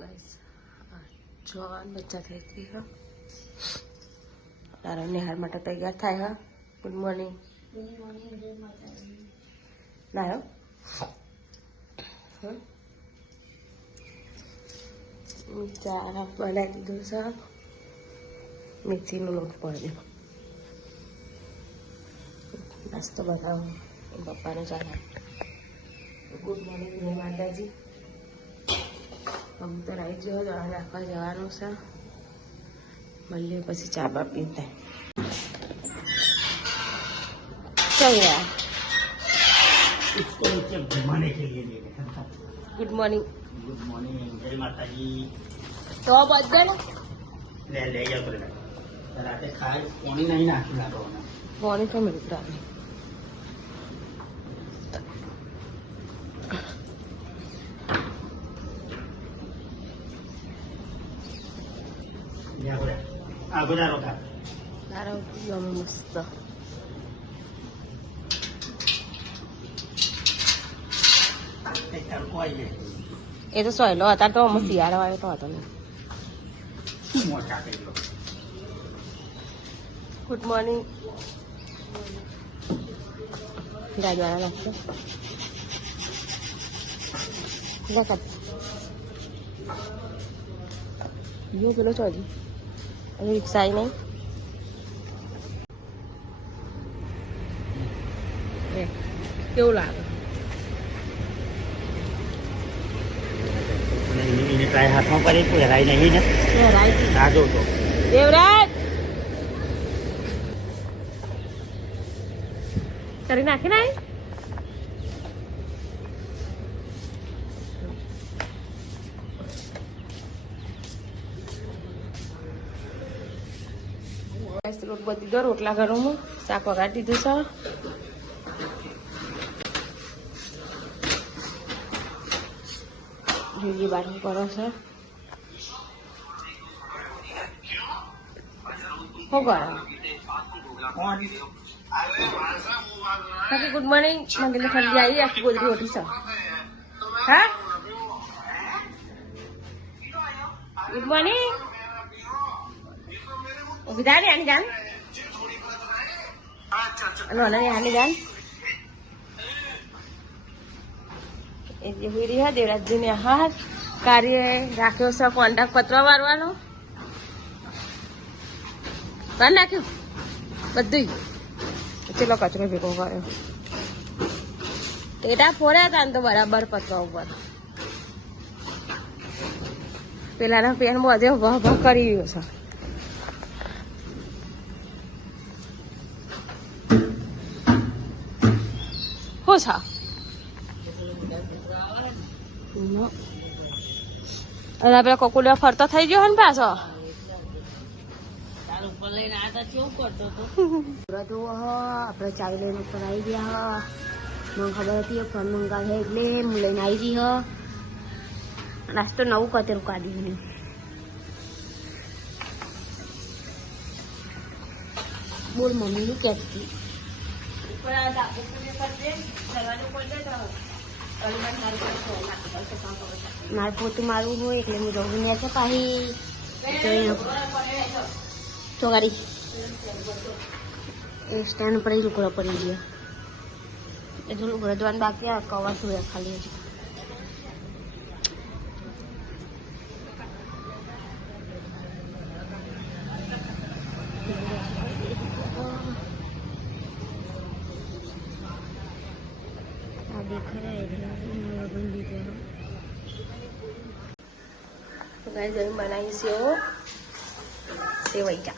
Guys 6 बच्चा થઈ ગઈ હા તારા નિહાર માટે તૈયાર થાય હા ગુડ મોર્નિંગ ના હા ચારા બનાવી દીધું છે મેથીનો લોટ પાડ્યો નાસ્તો બનાવું પપ્પાને ચાલે ગુડ મોર્નિંગ જય માતાજી हम तो राइट जो नाखवा जवानों से મળીએ પછી ચા બા પીતા चल रहा इसको नीचे घुमाने के लिए ले गए। गुड मॉर्निंग जय माता जी। तो बदल ले ले या तो राते खाए पानी नहीं ना खिला पानी तो मिलता नहीं गुजारो था मस्त એ તો સોયલો હતા તો અમે શિયાળો આવ્યો તો હતો ને ગુડ મોર્નિંગ રાજવાળા નાખશે દેખાત યો પેલો ચોજી રિક્ષા આવી નહીં કેવું લાગે ट्राई हाथों पर कोई हराई नहीं है आ दो तो देवराज કરી નાખી ના લોટ બધી દો રોટલા ઘરું હું શાક વગાડી દીધું છે રીલી બારવું કરો છે શું કરો બાકી ગુડ મોર્નિંગ મંદિર ખરીદી આવી આખી ગોદરી ઓઠી છે હા ગુડ મોર્નિંગ ઉભી આની જાન આની જાન એ જે હુઈ રહ્યા દેવરાજજીને હાર કાર્ય રાખ્યો છે કોન્ટ્રાક્ટ પત્ર વારવાનો વાર નાખ્યું બધું ચલો કચરો ભેગો કર્યો ટેટા ફોડ્યા હતા ને તો બરાબર પત્ર ઉપર પેલાના પેન બધે ભ ભ કરી ગયો છે શું છે અને આપડે કોકુલિયા ફરતો થઈ ગયો હે ને પાછો આપડે ચાવી લઈને ઉપર આવી ગયા મને ખબર હતી ફોન મંગાવે એટલે હું લઈને આવી ગઈ નાસ્તો નવું કચરું કાઢી બોલ મમ્મી નું કેતી મારે પોતું મારવું હોય એટલે હું જવું ને છે પાછી તો ગાડી સ્ટેન્ડ પર લુકડો પડી ગયો એ તો લુકડો ધોવાનું બાકી આ કવર શું ખાલી હજી गाइस अभी बनाई सेवैया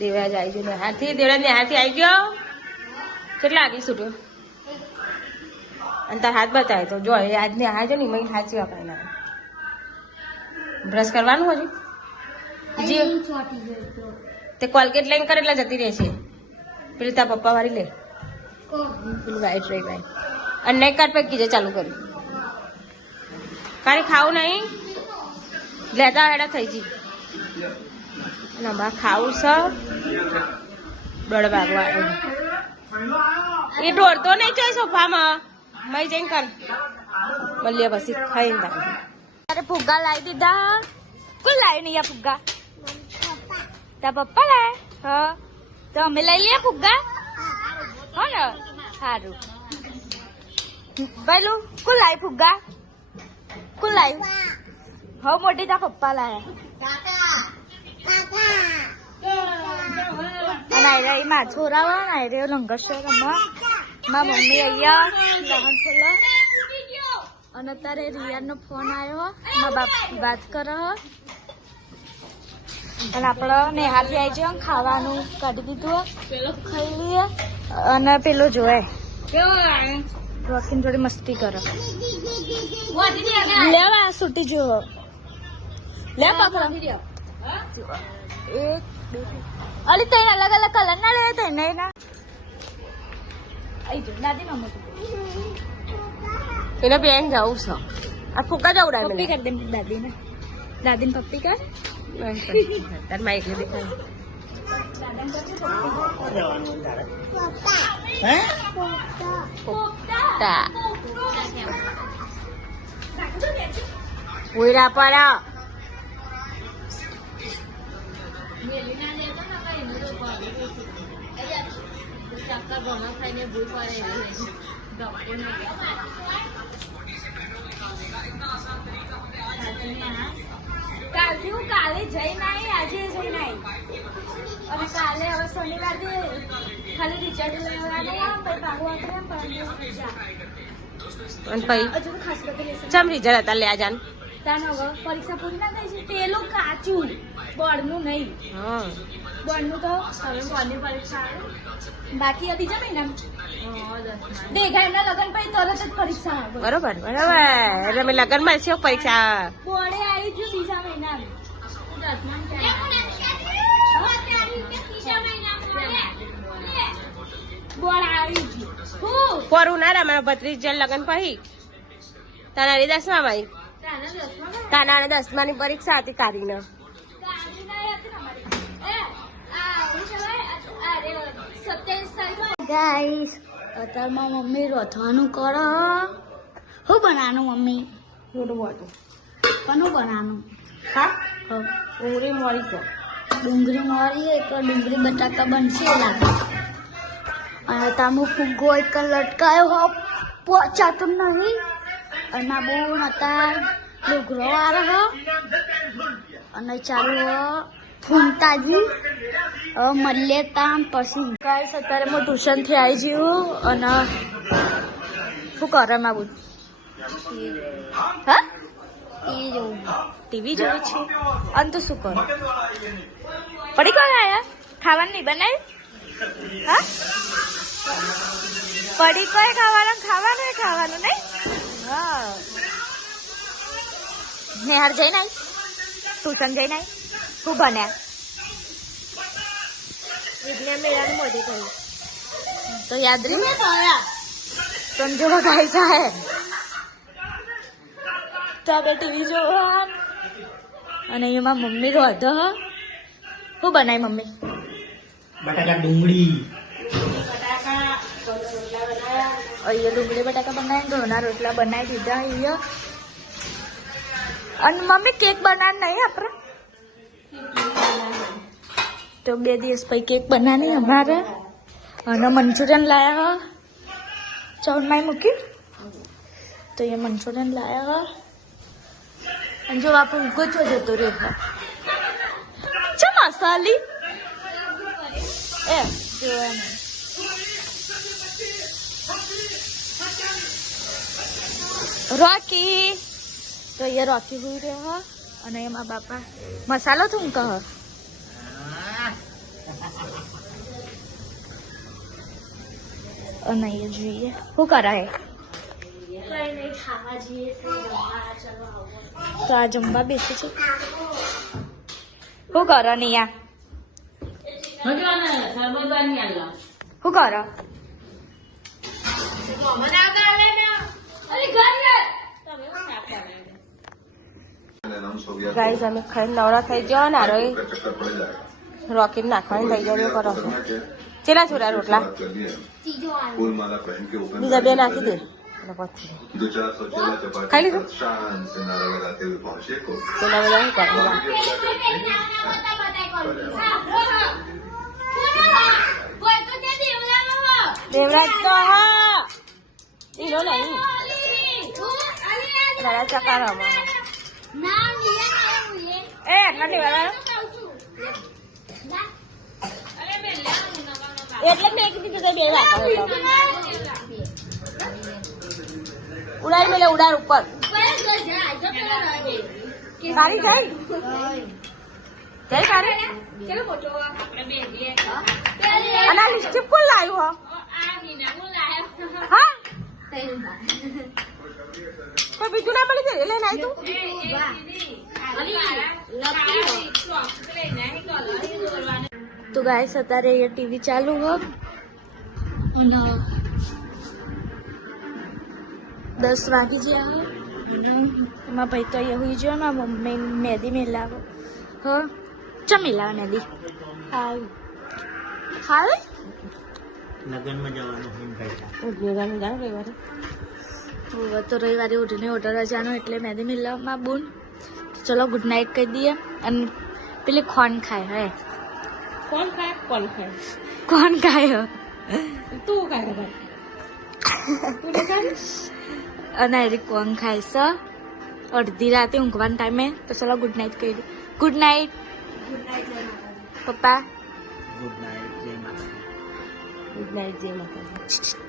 देवराज आई गयो नेहारथी देवराज नेहारथी आई गयो કેટલા વાગે છૂટ્યો અને તાર હાથ બતાવે તો જો આજ નેહાર છે ને મય સાચી વાપરે ના બ્રશ કરવાનું હજી તે કોલગેટ લઈને કરે એટલે જતી રહેશે પેલી તાર પપ્પા વાળી લે પેલું વાઈટ રહી ભાઈ અને નેક કાર્ડ પેક કીજે ચાલુ કર્યું કારે ખાવું નહીં લેતા હેડા થઈ જી અને અમારે ખાવું છે 1:30 વાગવા એ દોડતો નહીં ચોય સોફામાં મય જઈને કર મળીએ પછી ખાઈને તારે ફુગ્ગા લાવી દીધા. કોણ લાવી નહીં આ ફુગ્ગા? તારા પપ્પા લાવે? હા તો અમે લઈ લઈએ ફુગ્ગા. હો ને સારું. પેલું કોણ લાવી ફુગ્ગા? કોણ લાવ્યું? હવે મોટી તા પપ્પા લાયા. નાયરા માં છોરાવા નાયરે લંગેશ્વર રમવા. મારા મમ્મી અહીંયા લહન ખોલા અને અત્યારે રિયાનો ફોન આવ્યો. મારા બાપ વાત કરે અને આપણે નેહાથી આવી જાય ખાવાનું કાઢી દીધું. ખાઈ લઈએ અને પેલો જોવે રોકીન જોડે મસ્તી કરે. લેવા સુટી જુઓ લે પકડો. એક અલી તઈ અલગ અલગ કલર ના લેવા તઈ નહીં ના આઈ જો દાદી માં મોટું એને બેંગ જાઉં છે. આ ફૂકા જવડાય પપ્પી કર દે દાદી ને. દાદી ને પપ્પી કર તાર માઈક લે દેખાય. હે પોપટા ઉઈરા પાડા કાલે જઈ નાઈ આજે જઈ નાઈ અને કાલે હવે શનિવાર દે ખાલી રિચાર્જ લેવાના પછી ખાસ કરી ચમ રિઝલ્ટ હતા લે આજાન તાન હવે પરીક્ષા પૂરી ના થઈ છે. પેલું કાચું બોર્ડનું નહીં. હા બોર્ડનું તો હવે બોર્ડની પરીક્ષા આવે બાકી બીજા મહિનામાં દેખા એમના લગ્ન પછી તરત જ પરીક્ષા આવે. બરોબર બરોબર એટલે મેં લગ્ન માં છે પરીક્ષા બોર્ડે આવી ગયું બીજા મહિનામાં. બોર્ડ આવી ગયું ફરું ના રે મારા ભત્રીજ જણ લગ્ન પછી તારા 10મા ભાઈ તાના 10મા ની પરીક્ષા હતી કાઢીને. ગાઈસ અત્યારમાં મમ્મી રોથવાનું કરો. શું બનાવવાનું મમ્મી? કોનું બનાવવાનું? હા ડુંગળી મોરી છે. ડુંગળી મોરી એક ડુંગળી બટાકા બનશે લાગે. અને તામું ફુગ્ગો એક લટકાયો હો પહોંચાતું નહીં. અને બહુ હતા ડુંગરો આવે હો અને ચાલુ ફૂમતાજી હવે મળીએ તામ પછી. ગાઈસ અત્યારે હું ટ્યુશન થી આવી જયું અને શું કરે મારું? હા ટીવી જોવું છે. અને તું શું કર? પડી કોણ આયા? ખાવાનું નહીં બનાવ્યું? હા પડી કોઈ ખાવાનું ખાવાનું નહીં. હા નેહાર જઈ નાઈ ટ્યુશન જઈ નાઈ શું બન્યા? વિજ્ઞાન મેળાનું મોઢે કહ્યું તો યાદ રહી સમજો ગાય સાહેબ. તો આપણે ટીવી જોવા અને એમાં મમ્મી રોધો. શું બનાવી મમ્મી? બટાકા ડુંગળી અહીંયા ડુંગળી બટાકા બનાવી ઘઉંના રોટલા બનાવી દીધા અહીંયા. અને મમ્મી કેક બનાવ નહીં આપણે તો 2 દિવસ પછી કેક બનાવી અમારે. અને મંચુરિયન લાયા ચાઉનમાં મૂકી તો એ મંચુરિયન લાયા. અને જો આપણે ઉગો છો જતો રે છે મસાલી એ જોવા નહીં. રોકી તો એ રોકી હુઈ રહ્યો અને એમાં બાપા મસાલો તું કહો. અને એ જોઈએ શું કરાય તો આ જમવા બેસે છે. શું કરો નિયા? શું કરો? ગાઈસ અમે ખાઈને નવરા થઈ ગયો ને આરો રોકેટ નાખવાની તૈયારીઓ કરો છો. ચેલા છોરા રોટલા બીજા 2 નાખી દે ખાઈ લીધું પેલા બધા શું કરે દેવરાજ તો હા હીરો નહીં દાદા ચકારામાં એ નથી વાળા એટલે મેં કીધું કે બે વાત ઉડાડ મેલે ઉડાડ ઉપર સારી જાય જય સારી અને આ લિપસ્ટિક કોણ લાવ્યું હો હા કોઈ બીજું ના મળી જાય લઈને આવી તું તો ગાઈસ અત્યારે અહીંયા ટીવી ચાલુ હો અને 10 વાગી ગયા હો એમાં ભાઈ તો અહીંયા હોઈ ગયો ને મમ્મી મહેંદી મેલાવો હ ચા મેલાવે મહેંદી હાલ લગ્નમાં જવાનું રવિવારે તો રવિવારે ઉઠીને ઓર્ડર જવાનું એટલે મહેંદી મેલાવમાં બોન ચલો ગુડ નાઇટ કહી દઈએ અને પેલી ખોન ખાય હે કોણ ખાય તું ખાય અને એરી કોણ ખાય છે અડધી રાતે ઊંઘવાના ટાઈમે તો ચલો ગુડ નાઇટ કહી દે ગુડ નાઇટ પપ્પા ગુડ નાઇટ જય માતા ગુડ નાઇટ જય માતાજી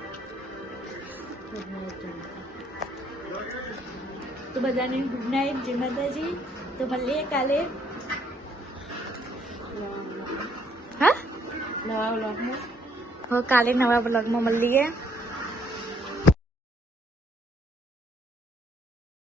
તો બધાને ગુડ નાઇટ જય માતાજી તો મળીએ કાલે હા નવા વ્લોગમાં કાલે નવા વ્લોગમાં મળીએ